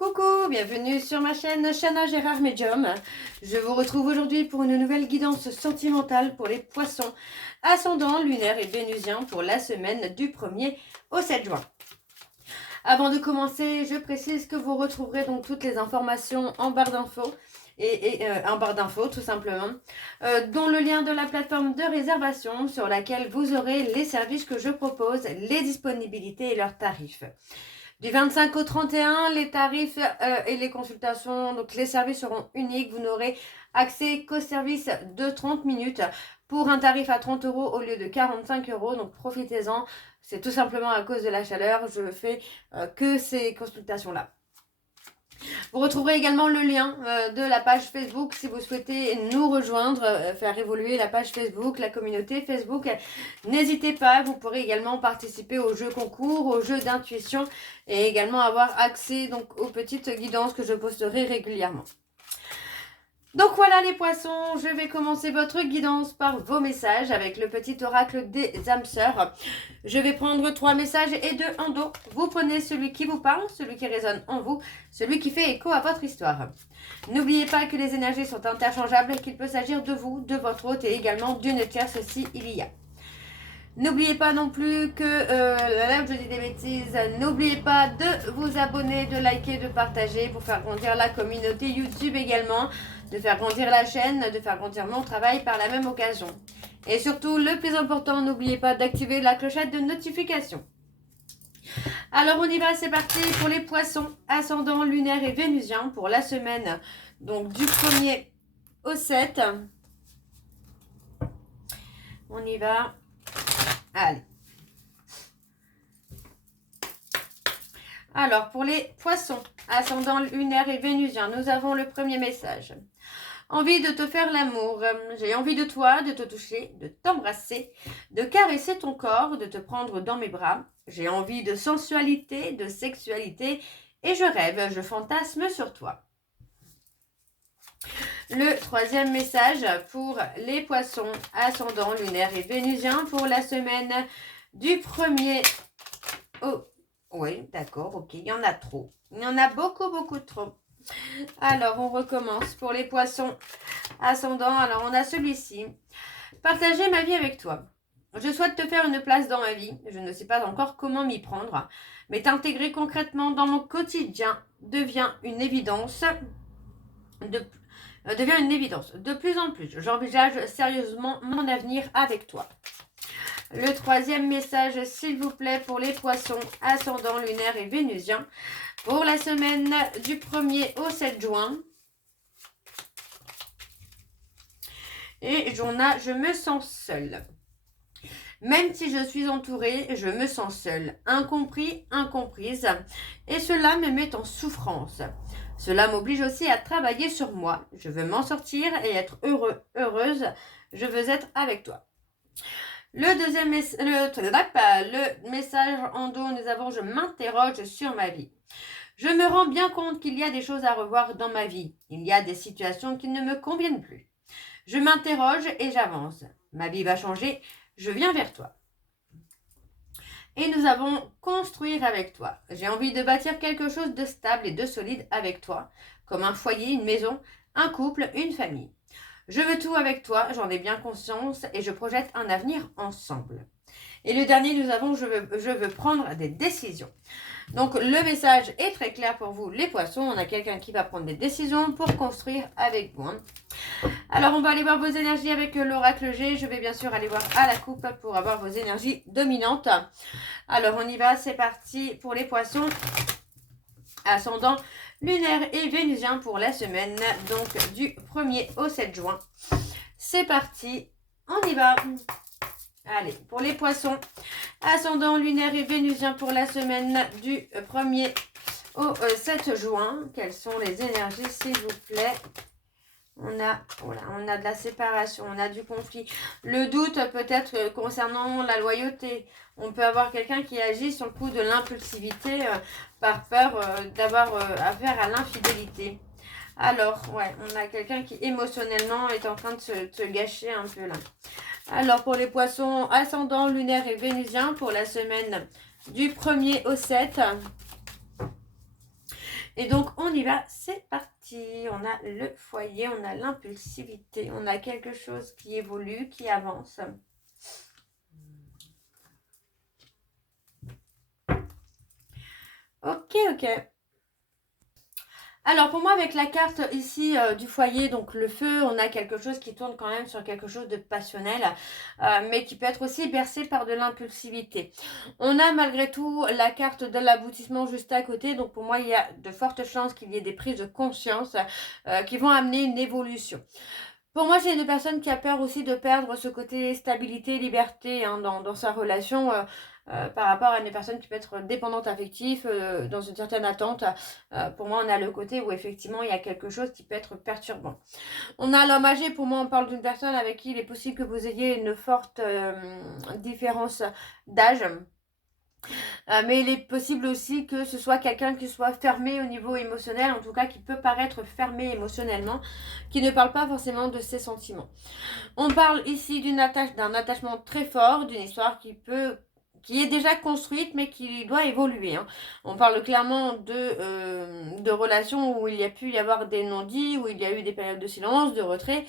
Coucou, bienvenue sur ma chaîne Chana Gérard Medium. Je vous retrouve aujourd'hui pour une nouvelle guidance sentimentale pour les poissons ascendant lunaire et vénusien pour la semaine du 1er au 7 juin. Avant de commencer, je précise que vous retrouverez donc toutes les informations en barre d'infos en barre d'infos tout simplement, dont le lien de la plateforme de réservation sur laquelle vous aurez les services que je propose, les disponibilités et leurs tarifs. Du 25 au 31, les tarifs et les consultations, donc les services seront uniques. Vous n'aurez accès qu'au service de 30 minutes pour un tarif à 30 € au lieu de 45 €. Donc profitez-en. C'est tout simplement à cause de la chaleur. Je fais que ces consultations-là. Vous retrouverez également le lien de la page Facebook si vous souhaitez nous rejoindre, faire évoluer la page Facebook, la communauté Facebook. N'hésitez pas, vous pourrez également participer aux jeux concours, aux jeux d'intuition et également avoir accès donc aux petites guidances que je posterai régulièrement. Donc voilà les poissons, je vais commencer votre guidance par vos messages avec le petit oracle des âmes sœurs. Je vais prendre 3 messages et 2 en dos. Vous prenez celui qui vous parle, celui qui résonne en vous, celui qui fait écho à votre histoire. N'oubliez pas que les énergies sont interchangeables et qu'il peut s'agir de vous, de votre hôte et également d'une tierce si il y a. N'oubliez pas non plus que, là je dis des bêtises, n'oubliez pas de vous abonner, de liker, de partager pour faire grandir la communauté YouTube également, de faire grandir la chaîne, de faire grandir mon travail par la même occasion. Et surtout, le plus important, n'oubliez pas d'activer la clochette de notification. Alors on y va, c'est parti pour les poissons ascendant lunaire et vénusien pour la semaine donc du 1er au 7. On y va. Allez. Alors, pour les poissons, ascendant lunaire et vénusien, nous avons le premier message. Envie de te faire l'amour. J'ai envie de toi, de te toucher, de t'embrasser, de caresser ton corps, de te prendre dans mes bras. J'ai envie de sensualité, de sexualité et je rêve, je fantasme sur toi. Le troisième message pour les poissons ascendant lunaire et vénusien pour la semaine du 1er au... Oui, d'accord, ok, il y en a trop. Il y en a beaucoup trop. Alors, on recommence pour les poissons ascendants. Alors, on a celui-ci. Partager ma vie avec toi. Je souhaite te faire une place dans ma vie. Je ne sais pas encore comment m'y prendre. Mais t'intégrer concrètement dans mon quotidien devient une évidence. De plus en plus, j'envisage sérieusement mon avenir avec toi. Le troisième message, s'il vous plaît, pour les poissons ascendant lunaire et vénusien pour la semaine du 1er au 7 juin. Et je me sens seule. Même si je suis entourée, je me sens seule, incompris, incomprise, et cela me met en souffrance. Cela m'oblige aussi à travailler sur moi. Je veux m'en sortir et être heureuse. Je veux être avec toi. Le deuxième le message en dos, nous avons « Je m'interroge sur ma vie ». Je me rends bien compte qu'il y a des choses à revoir dans ma vie. Il y a des situations qui ne me conviennent plus. Je m'interroge et j'avance. Ma vie va changer. Je viens vers toi. Et nous avons construire avec toi. J'ai envie de bâtir quelque chose de stable et de solide avec toi, comme un foyer, une maison, un couple, une famille. Je veux tout avec toi, j'en ai bien conscience et je projette un avenir ensemble. Et le dernier, nous avons je veux prendre des décisions. Donc le message est très clair pour vous les poissons. On a quelqu'un qui va prendre des décisions pour construire avec vous. Alors on va aller voir vos énergies avec l'oracle G. Je vais bien sûr aller voir à la coupe pour avoir vos énergies dominantes. Alors on y va, c'est parti pour les poissons ascendant lunaire et vénusien pour la semaine donc du 1er au 7 juin. C'est parti, on y va. Allez, pour les poissons ascendant lunaire et vénusien pour la semaine du 1er au 7 juin. Quelles sont les énergies s'il vous plaît? On a de la séparation, on a du conflit. Le doute peut-être concernant la loyauté. On peut avoir quelqu'un qui agit sur le coup de l'impulsivité par peur d'avoir affaire à l'infidélité. Alors, ouais, on a quelqu'un qui émotionnellement est en train de se gâcher un peu là. Alors, pour les poissons ascendant lunaire et vénusien pour la semaine du 1er au 7. Et donc, on y va, c'est parti. On a le foyer, on a l'impulsivité, on a quelque chose qui évolue, qui avance. Ok, ok. Alors pour moi avec la carte ici du foyer, donc le feu, on a quelque chose qui tourne quand même sur quelque chose de passionnel, mais qui peut être aussi bercé par de l'impulsivité. On a malgré tout la carte de l'aboutissement juste à côté, donc pour moi il y a de fortes chances qu'il y ait des prises de conscience qui vont amener une évolution. Pour moi, c'est une personne qui a peur aussi de perdre ce côté stabilité, liberté hein, dans sa relation par rapport à une personne qui peut être dépendante affective, dans une certaine attente. Pour moi, on a le côté où effectivement, il y a quelque chose qui peut être perturbant. On a l'homme âgé, pour moi, on parle d'une personne avec qui il est possible que vous ayez une forte différence d'âge. Mais il est possible aussi que ce soit quelqu'un qui soit fermé au niveau émotionnel, en tout cas qui peut paraître fermé émotionnellement, qui ne parle pas forcément de ses sentiments. On parle ici d'un attachement très fort, d'une histoire qui est déjà construite mais qui doit évoluer. Hein. On parle clairement de relations où il y a pu y avoir des non-dits, où il y a eu des périodes de silence, de retrait.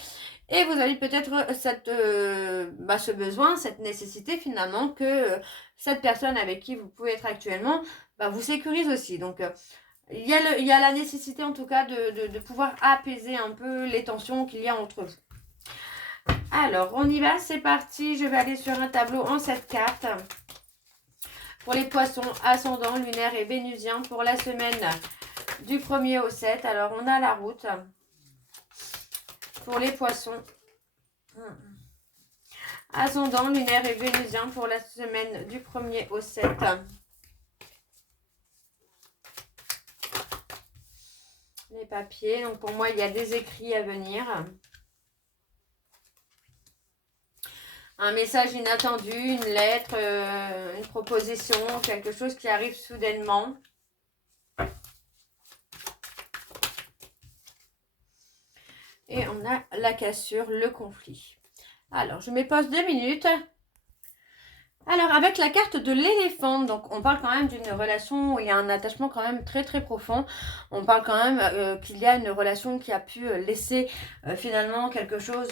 Et vous avez peut-être ce besoin, cette nécessité finalement que cette personne avec qui vous pouvez être actuellement vous sécurise aussi. Donc il y a la nécessité en tout cas de pouvoir apaiser un peu les tensions qu'il y a entre vous. Alors, on y va, c'est parti. Je vais aller sur un tableau en 7 cartes. Pour les poissons, ascendant, lunaire et vénusien pour la semaine du 1er au 7. Alors, on a la route. Pour les poissons, ascendant, lunaire et vénusien pour la semaine du 1er au 7. Les papiers. Donc, pour moi, il y a des écrits à venir. Un message inattendu, une lettre, une proposition, quelque chose qui arrive soudainement. Et on a la cassure, le conflit. Alors, je me pose 2 minutes. Alors, avec la carte de l'éléphant, donc on parle quand même d'une relation où il y a un attachement quand même très très profond. On parle quand même qu'il y a une relation qui a pu laisser finalement quelque chose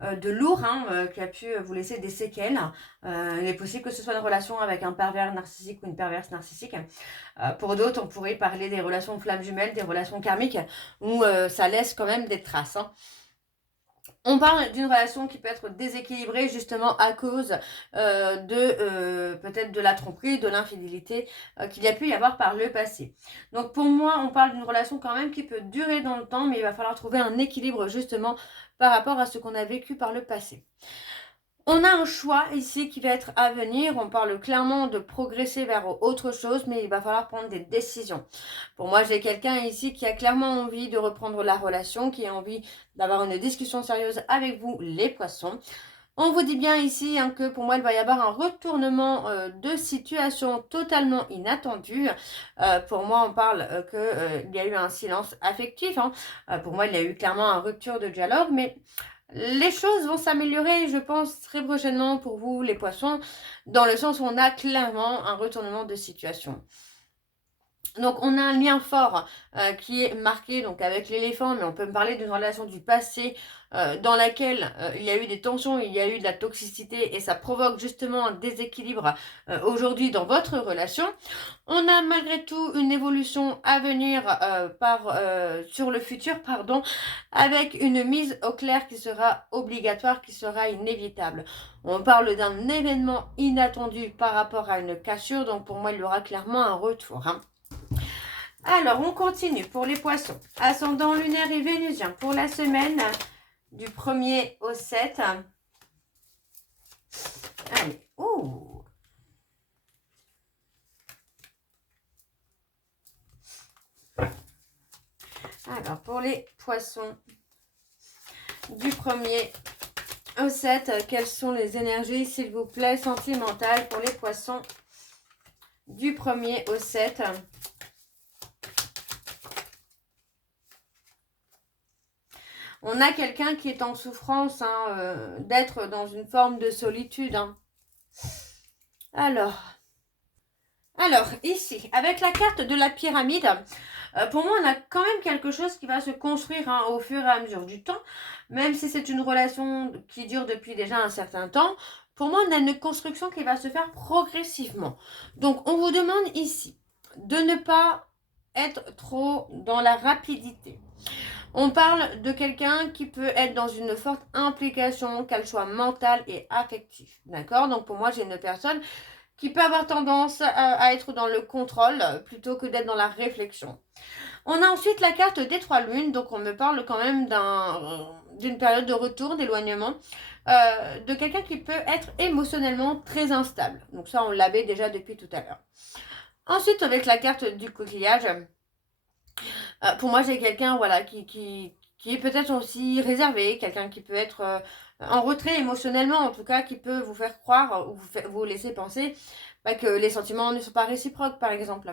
de lourd, hein, qui a pu vous laisser des séquelles. Il est possible que ce soit une relation avec un pervers narcissique ou une perverse narcissique. Pour d'autres, on pourrait parler des relations flammes jumelles, des relations karmiques, où ça laisse quand même des traces. Hein. On parle d'une relation qui peut être déséquilibrée justement à cause peut-être de la tromperie, de l'infidélité qu'il y a pu y avoir par le passé. Donc pour moi, on parle d'une relation quand même qui peut durer dans le temps, mais il va falloir trouver un équilibre justement par rapport à ce qu'on a vécu par le passé. On a un choix ici qui va être à venir. On parle clairement de progresser vers autre chose, mais il va falloir prendre des décisions. Pour moi, j'ai quelqu'un ici qui a clairement envie de reprendre la relation, qui a envie d'avoir une discussion sérieuse avec vous, les poissons. On vous dit bien ici que pour moi, il va y avoir un retournement de situation totalement inattendu. Pour moi, on parle qu'il y a eu un silence affectif. Hein. Pour moi, il y a eu clairement une rupture de dialogue, mais les choses vont s'améliorer, je pense, très prochainement pour vous, les poissons, dans le sens où on a clairement un retournement de situation. Donc on a un lien fort qui est marqué donc avec l'éléphant, mais on peut me parler d'une relation du passé dans laquelle il y a eu des tensions, il y a eu de la toxicité et ça provoque justement un déséquilibre aujourd'hui dans votre relation. On a malgré tout une évolution à venir sur le futur, avec une mise au clair qui sera obligatoire, qui sera inévitable. On parle d'un événement inattendu par rapport à une cassure, donc pour moi il y aura clairement un retour. Hein. Alors, on continue pour les poissons. Ascendant lunaire et vénusien pour la semaine du 1er au 7. Allez, oh! Alors, pour les poissons du 1er au 7, quelles sont les énergies, s'il vous plaît, sentimentales pour les poissons du 1er au 7? On a quelqu'un qui est en souffrance d'être dans une forme de solitude. Hein. Alors, Alors, ici, avec la carte de la pyramide, pour moi, on a quand même quelque chose qui va se construire hein, au fur et à mesure du temps. Même si c'est une relation qui dure depuis déjà un certain temps, pour moi, on a une construction qui va se faire progressivement. Donc, on vous demande ici de ne pas être trop dans la rapidité. On parle de quelqu'un qui peut être dans une forte implication, qu'elle soit mentale et affective. D'accord? Donc, pour moi, j'ai une personne qui peut avoir tendance à être dans le contrôle plutôt que d'être dans la réflexion. On a ensuite la carte des trois lunes, donc on me parle quand même d'une période de retour, d'éloignement, de quelqu'un qui peut être émotionnellement très instable. Donc ça, on l'avait déjà depuis tout à l'heure. Ensuite, avec la carte du coquillage, pour moi, j'ai quelqu'un voilà, qui est peut-être aussi réservé, quelqu'un qui peut être en retrait émotionnellement, en tout cas, qui peut vous faire croire ou vous laisser penser que les sentiments ne sont pas réciproques, par exemple.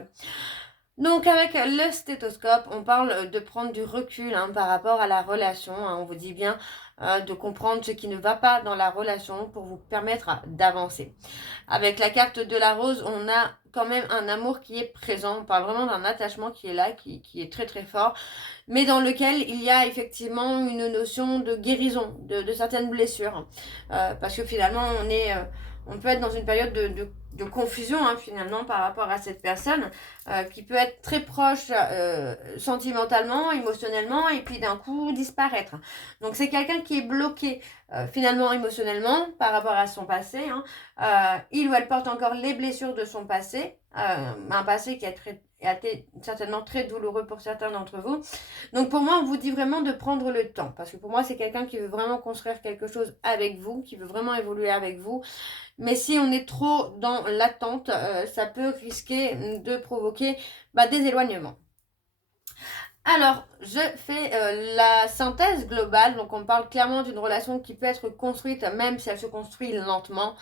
Donc avec le stéthoscope, on parle de prendre du recul hein, par rapport à la relation. Hein, on vous dit bien de comprendre ce qui ne va pas dans la relation pour vous permettre d'avancer. Avec la carte de la rose, on a quand même un amour qui est présent. On parle vraiment d'un attachement qui est là, qui est très très fort, mais dans lequel il y a effectivement une notion de guérison de certaines blessures. Parce que finalement, on peut être dans une période de confusion hein, finalement par rapport à cette personne qui peut être très proche sentimentalement, émotionnellement et puis d'un coup disparaître. Donc c'est quelqu'un qui est bloqué finalement émotionnellement par rapport à son passé. Hein. Il ou elle porte encore les blessures de son passé, un passé qui a été certainement très douloureux pour certains d'entre vous. Donc pour moi, on vous dit vraiment de prendre le temps, parce que pour moi, c'est quelqu'un qui veut vraiment construire quelque chose avec vous, qui veut vraiment évoluer avec vous. Mais si on est trop dans l'attente, ça peut risquer de provoquer des éloignements. Alors, je fais la synthèse globale. Donc, on parle clairement d'une relation qui peut être construite, même si elle se construit lentement.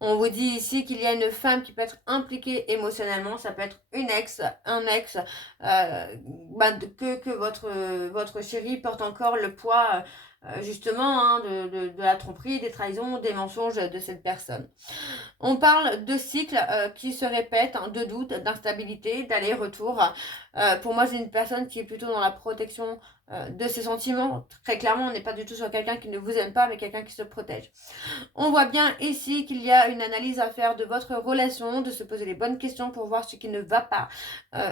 On vous dit ici qu'il y a une femme qui peut être impliquée émotionnellement. Ça peut être une ex, un ex, que votre chéri porte encore le poids justement hein, de la tromperie, des trahisons, des mensonges de cette personne. On parle de cycles qui se répètent, hein, de doutes, d'instabilité, d'aller-retour. Pour moi, c'est une personne qui est plutôt dans la protection de ses sentiments. Très clairement, on n'est pas du tout sur quelqu'un qui ne vous aime pas, mais quelqu'un qui se protège. On voit bien ici qu'il y a une analyse à faire de votre relation, de se poser les bonnes questions pour voir ce qui ne va pas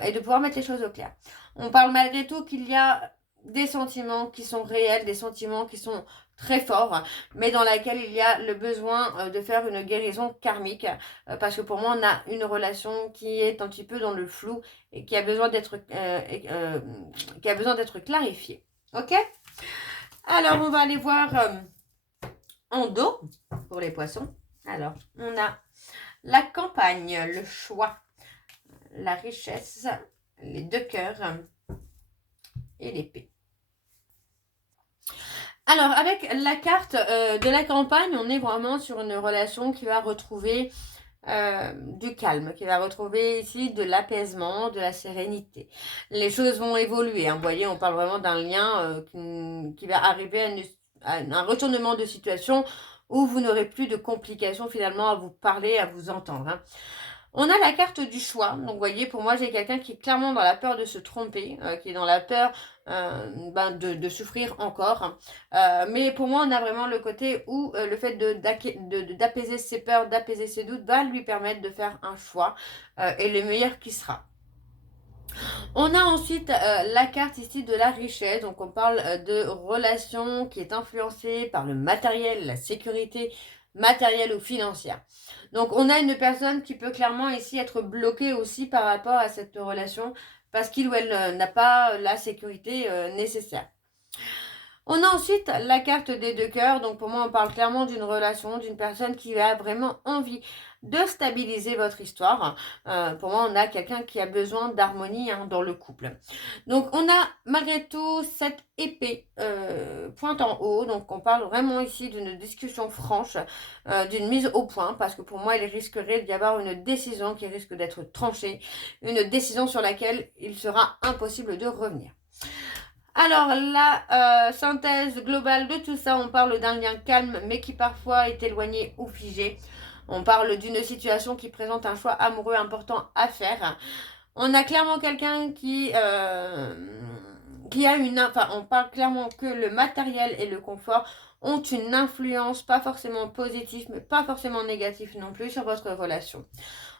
et de pouvoir mettre les choses au clair. On parle malgré tout qu'il y a des sentiments qui sont réels, des sentiments qui sont très forts, mais dans laquelle il y a le besoin de faire une guérison karmique, parce que pour moi, on a une relation qui est un petit peu dans le flou et qui a besoin d'être clarifiée. Ok? Alors, on va aller voir en dos pour les poissons. Alors, on a la campagne, le choix, la richesse, les deux cœurs et l'épée. Alors, avec la carte de la campagne, on est vraiment sur une relation qui va retrouver du calme, qui va retrouver ici de l'apaisement, de la sérénité. Les choses vont évoluer. Hein. Vous voyez, on parle vraiment d'un lien qui va arriver à un retournement de situation où vous n'aurez plus de complications finalement à vous parler, à vous entendre. Hein. On a la carte du choix. Donc, vous voyez, pour moi, j'ai quelqu'un qui est clairement dans la peur de se tromper, qui est dans la peur de souffrir encore. Mais pour moi, on a vraiment le côté où le fait d'apaiser ses peurs, d'apaiser ses doutes, va lui permettre de faire un choix et le meilleur qui sera. On a ensuite la carte ici de la richesse. Donc, on parle de relation qui est influencée par le matériel, la sécurité matérielle ou financière. Donc, on a une personne qui peut clairement ici être bloquée aussi par rapport à cette relation parce qu'il ou elle n'a pas la sécurité nécessaire. On a ensuite la carte des deux cœurs. Donc, pour moi, on parle clairement d'une relation, d'une personne qui a vraiment envie de stabiliser votre histoire. Pour moi, on a quelqu'un qui a besoin d'harmonie hein, dans le couple. Donc, on a malgré tout cette épée pointe en haut. Donc, on parle vraiment ici d'une discussion franche, d'une mise au point. Parce que pour moi, il risquerait d'y avoir une décision qui risque d'être tranchée. Une décision sur laquelle il sera impossible de revenir. Alors, la synthèse globale de tout ça, on parle d'un lien calme, mais qui parfois est éloigné ou figé. On parle d'une situation qui présente un choix amoureux important à faire. On a clairement quelqu'un qui a une... Enfin, on parle clairement que le matériel et le confort ont une influence, pas forcément positive, mais pas forcément négative non plus sur votre relation.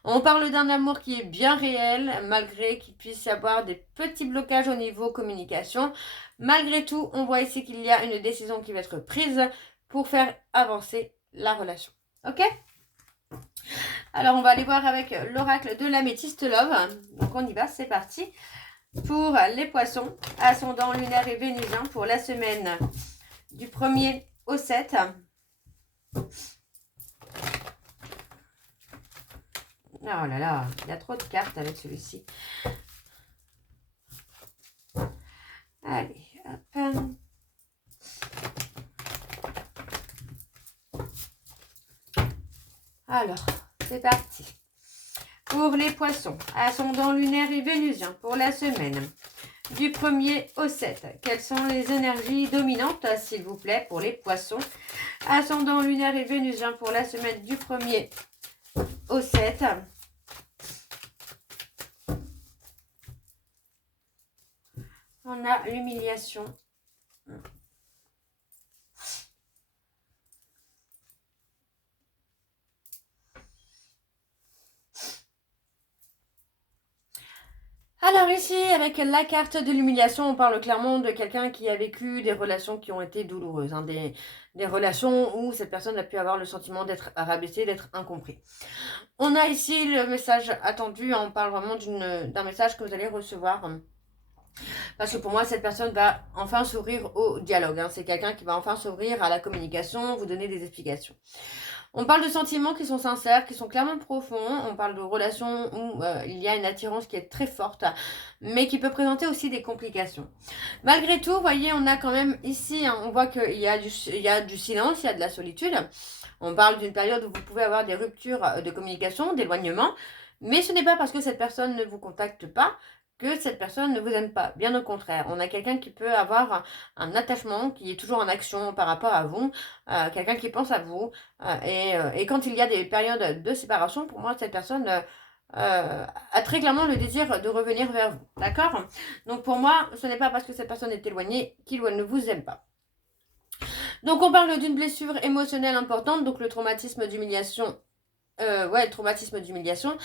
On parle d'un amour qui est bien réel, malgré qu'il puisse y avoir des petits blocages au niveau communication. Malgré tout, on voit ici qu'il y a une décision qui va être prise pour faire avancer la relation. Ok ? Alors, on va aller voir avec l'oracle de l'améthyste love. Donc, on y va, c'est parti. Pour les poissons, ascendant lunaire et vénusien pour la semaine du 1er au 7. Oh là là, il y a trop de cartes avec celui-ci. Allez, hop. Alors, c'est parti. Pour les poissons, ascendant lunaire et vénusien pour la semaine du 1er au 7. Quelles sont les énergies dominantes, s'il vous plaît, pour les poissons? Ascendant lunaire et vénusien pour la semaine du 1er au 7. On a l'humiliation. Alors ici, avec la carte de l'humiliation, on parle clairement de quelqu'un qui a vécu des relations qui ont été douloureuses. Hein, des relations où cette personne a pu avoir le sentiment d'être rabaissée, d'être incompris. On a ici le message attendu. On parle vraiment d'un message que vous allez recevoir. Parce que pour moi, cette personne va enfin s'ouvrir au dialogue. Hein. C'est quelqu'un qui va enfin s'ouvrir à la communication, vous donner des explications. On parle de sentiments qui sont sincères, qui sont clairement profonds. On parle de relations où il y a une attirance qui est très forte, mais qui peut présenter aussi des complications. Malgré tout, vous voyez, on a quand même ici, hein, on voit qu'il y a du silence, il y a de la solitude. On parle d'une période où vous pouvez avoir des ruptures de communication, d'éloignement. Mais ce n'est pas parce que cette personne ne vous contacte pas que cette personne ne vous aime pas. Bien au contraire, on a quelqu'un qui peut avoir un attachement, qui est toujours en action par rapport à vous, quelqu'un qui pense à vous. Et quand il y a des périodes de séparation, pour moi, cette personne a très clairement le désir de revenir vers vous. D'accord? Donc pour moi, ce n'est pas parce que cette personne est éloignée qu'il ou elle ne vous aime pas. Donc on parle d'une blessure émotionnelle importante, donc le traumatisme d'humiliation. Le traumatisme d'humiliation.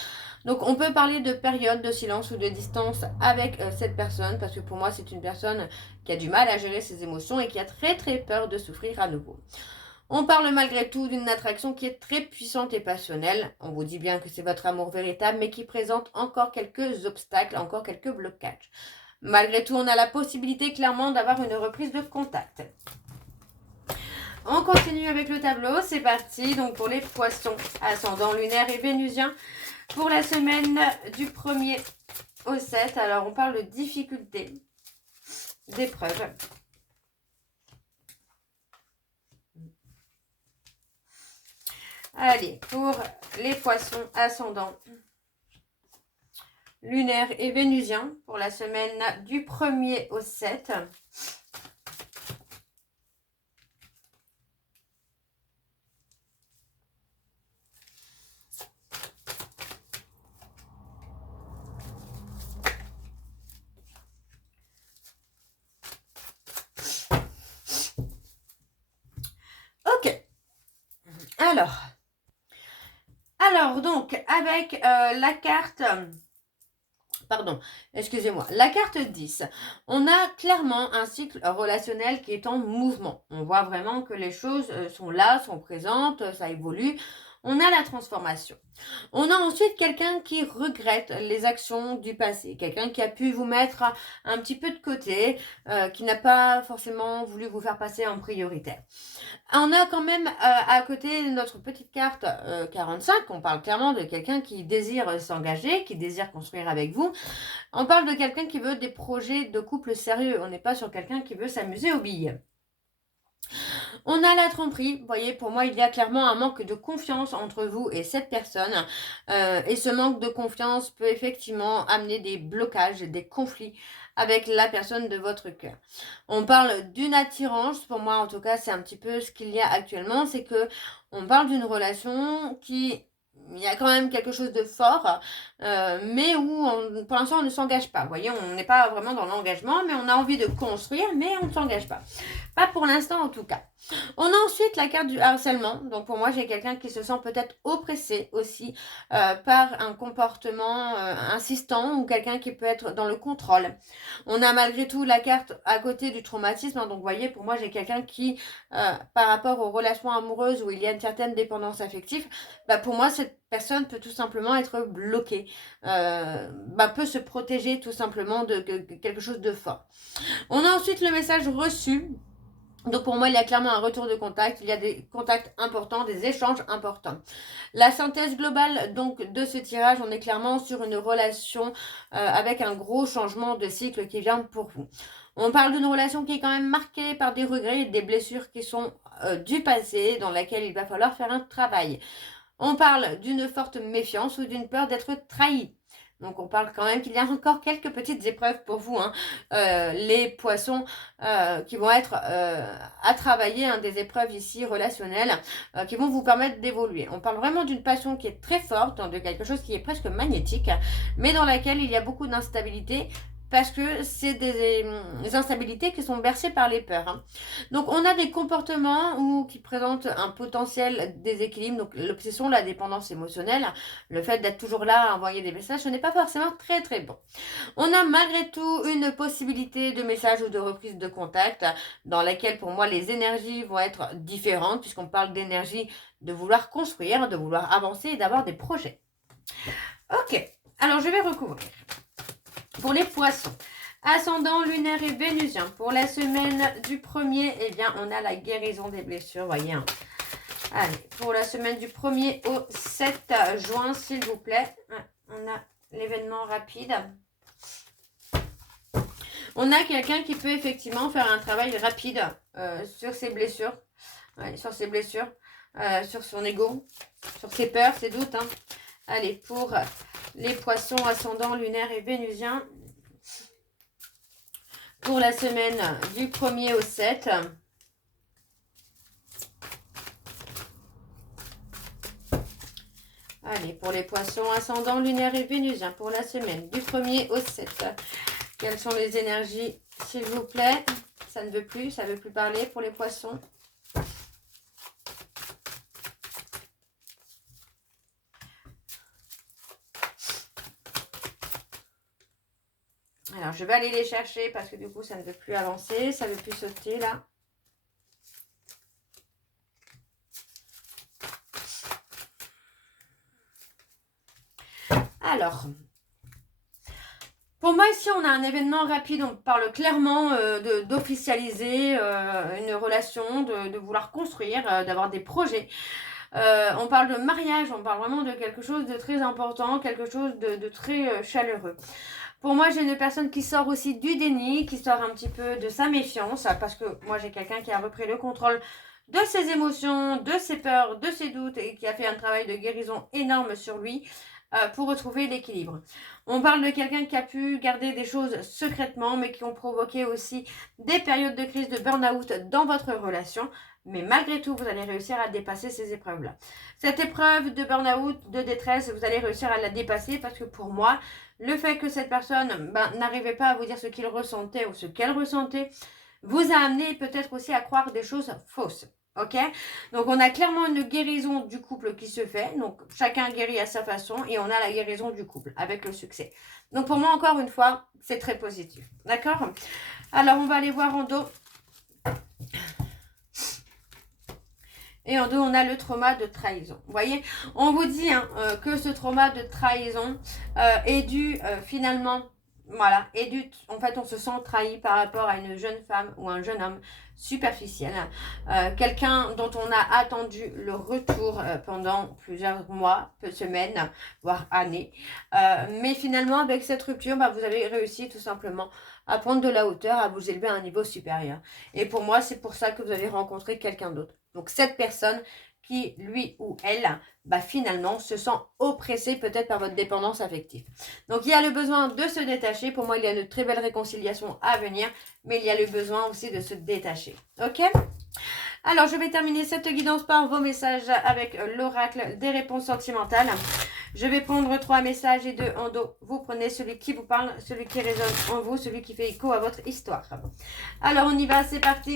Donc on peut parler de période de silence ou de distance avec cette personne, parce que pour moi c'est une personne qui a du mal à gérer ses émotions et qui a très très peur de souffrir à nouveau. On parle malgré tout d'une attraction qui est très puissante et passionnelle. On vous dit bien que c'est votre amour véritable, mais qui présente encore quelques obstacles, encore quelques blocages. Malgré tout, on a la possibilité clairement d'avoir une reprise de contact. On continue avec le tableau, c'est parti. Donc pour les poissons, ascendant lunaire et vénusien, pour la semaine du 1er au 7. Alors on parle de difficultés, d'épreuves. Allez, pour les poissons, ascendant lunaire et vénusien, pour la semaine du 1er au 7. Alors donc, avec la carte... Pardon, excusez-moi. La carte 10, on a clairement un cycle relationnel qui est en mouvement. On voit vraiment que les choses sont là, sont présentes, ça évolue. On a la transformation. On a ensuite quelqu'un qui regrette les actions du passé. Quelqu'un qui a pu vous mettre un petit peu de côté, qui n'a pas forcément voulu vous faire passer en prioritaire. On a quand même à côté notre petite carte 45, on parle clairement de quelqu'un qui désire s'engager, qui désire construire avec vous. On parle de quelqu'un qui veut des projets de couple sérieux. On n'est pas sur quelqu'un qui veut s'amuser aux billes. On a la tromperie, vous voyez, pour moi il y a clairement un manque de confiance entre vous et cette personne, et ce manque de confiance peut effectivement amener des blocages, des conflits avec la personne de votre cœur. On parle d'une attirance, pour moi en tout cas c'est un petit peu ce qu'il y a actuellement, c'est que On parle d'une relation qui... Il y a quand même quelque chose de fort, mais où pour l'instant on ne s'engage pas. Vous voyez, on n'est pas vraiment dans l'engagement, mais on a envie de construire, mais on ne s'engage pas. Pas pour l'instant en tout cas. On a ensuite la carte du harcèlement. Donc pour moi, j'ai quelqu'un qui se sent peut-être oppressé aussi par un comportement insistant ou quelqu'un qui peut être dans le contrôle. On a malgré tout la carte à côté du traumatisme. Hein. Donc vous voyez, pour moi, j'ai quelqu'un qui, par rapport aux relations amoureuses où il y a une certaine dépendance affective, bah, pour moi, cette personne peut tout simplement être bloquée, peut se protéger tout simplement de quelque chose de fort. On a ensuite le message reçu. Donc pour moi, il y a clairement un retour de contact, il y a des contacts importants, des échanges importants. La synthèse globale donc de ce tirage, on est clairement sur une relation avec un gros changement de cycle qui vient pour vous. On parle d'une relation qui est quand même marquée par des regrets et des blessures qui sont du passé, dans laquelle il va falloir faire un travail. On parle d'une forte méfiance ou d'une peur d'être trahi. Donc on parle quand même qu'il y a encore quelques petites épreuves pour vous, hein. Les poissons qui vont être à travailler, hein, des épreuves ici relationnelles qui vont vous permettre d'évoluer. On parle vraiment d'une passion qui est très forte, hein, de quelque chose qui est presque magnétique, mais dans laquelle il y a beaucoup d'instabilité parce que c'est des instabilités qui sont bercées par les peurs. Hein. Donc on a des comportements qui présentent un potentiel déséquilibre, donc l'obsession, la dépendance émotionnelle, le fait d'être toujours là à envoyer des messages, ce n'est pas forcément très très bon. On a malgré tout une possibilité de message ou de reprise de contact dans laquelle pour moi les énergies vont être différentes puisqu'on parle d'énergie de vouloir construire, de vouloir avancer et d'avoir des projets. Ok, alors je vais recouvrir. Pour les poissons, ascendant lunaire et vénusien, pour la semaine du 1er, eh bien, on a la guérison des blessures, voyez. Hein. Allez, pour la semaine du 1er au 7 juin, s'il vous plaît, on a l'événement rapide. On a quelqu'un qui peut effectivement faire un travail rapide sur ses blessures, sur ses blessures, sur son ego, sur ses peurs, ses doutes. Hein. Allez, pour les poissons ascendant lunaire et vénusien, pour la semaine du 1er au 7. Allez, pour les poissons ascendant lunaire et vénusien, pour la semaine du 1er au 7. Quelles sont les énergies, s'il vous plaît? Ça ne veut plus, ça ne veut plus parler pour les poissons. Alors, je vais aller les chercher parce que du coup, ça ne veut plus avancer. Ça ne veut plus sauter, là. Alors, pour moi, ici, on a un événement rapide. On parle clairement d'officialiser une relation, de vouloir construire, d'avoir des projets. On parle de mariage, on parle vraiment de quelque chose de très important, quelque chose de très chaleureux. Pour moi, j'ai une personne qui sort aussi du déni, qui sort un petit peu de sa méfiance, parce que moi, j'ai quelqu'un qui a repris le contrôle de ses émotions, de ses peurs, de ses doutes, et qui a fait un travail de guérison énorme sur lui pour retrouver l'équilibre. On parle de quelqu'un qui a pu garder des choses secrètement, mais qui ont provoqué aussi des périodes de crise, de burn-out dans votre relation. Mais malgré tout, vous allez réussir à dépasser ces épreuves-là. Cette épreuve de burn-out, de détresse, vous allez réussir à la dépasser parce que pour moi, le fait que cette personne n'arrivait pas à vous dire ce qu'il ressentait ou ce qu'elle ressentait, vous a amené peut-être aussi à croire des choses fausses. Ok? Donc, on a clairement une guérison du couple qui se fait. Donc, chacun guérit à sa façon et on a la guérison du couple avec le succès. Donc, pour moi, encore une fois, c'est très positif. D'accord? Alors, on va aller voir en dos. Et en deux, on a le trauma de trahison. Vous voyez, on vous dit que ce trauma de trahison est dû finalement, voilà, en fait, on se sent trahi par rapport à une jeune femme ou un jeune homme superficiel. Quelqu'un dont on a attendu le retour pendant plusieurs mois, semaines, voire années. Mais finalement, avec cette rupture, vous avez réussi tout simplement à prendre de la hauteur, à vous élever à un niveau supérieur. Et pour moi, c'est pour ça que vous avez rencontré quelqu'un d'autre. Donc, cette personne qui, lui ou elle, finalement, se sent oppressé peut-être par votre dépendance affective. Donc, il y a le besoin de se détacher. Pour moi, il y a une très belle réconciliation à venir, mais il y a le besoin aussi de se détacher. Ok ? Alors, je vais terminer cette guidance par vos messages avec l'oracle des réponses sentimentales. Je vais prendre 3 messages et 2 en dos. Vous prenez celui qui vous parle, celui qui résonne en vous, celui qui fait écho à votre histoire. Alors, on y va, c'est parti.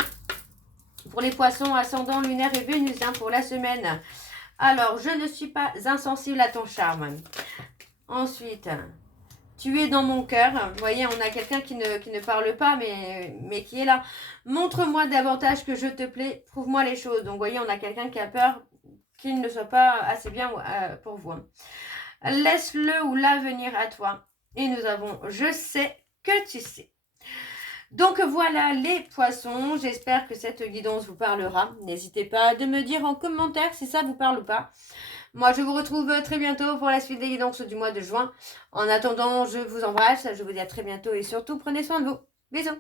Pour les poissons, ascendant lunaire et vénusien pour la semaine. Alors, je ne suis pas insensible à ton charme. Ensuite, tu es dans mon cœur. Vous voyez, on a quelqu'un qui ne parle pas, mais qui est là. Montre-moi davantage que je te plais. Prouve-moi les choses. Donc, vous voyez, on a quelqu'un qui a peur qu'il ne soit pas assez bien pour vous. Laisse-le ou la venir à toi. Et nous avons « Je sais que tu sais ». Donc voilà les poissons, j'espère que cette guidance vous parlera. N'hésitez pas de me dire en commentaire si ça vous parle ou pas. Moi je vous retrouve très bientôt pour la suite des guidances du mois de juin. En attendant, je vous embrasse, je vous dis à très bientôt et surtout prenez soin de vous. Bisous.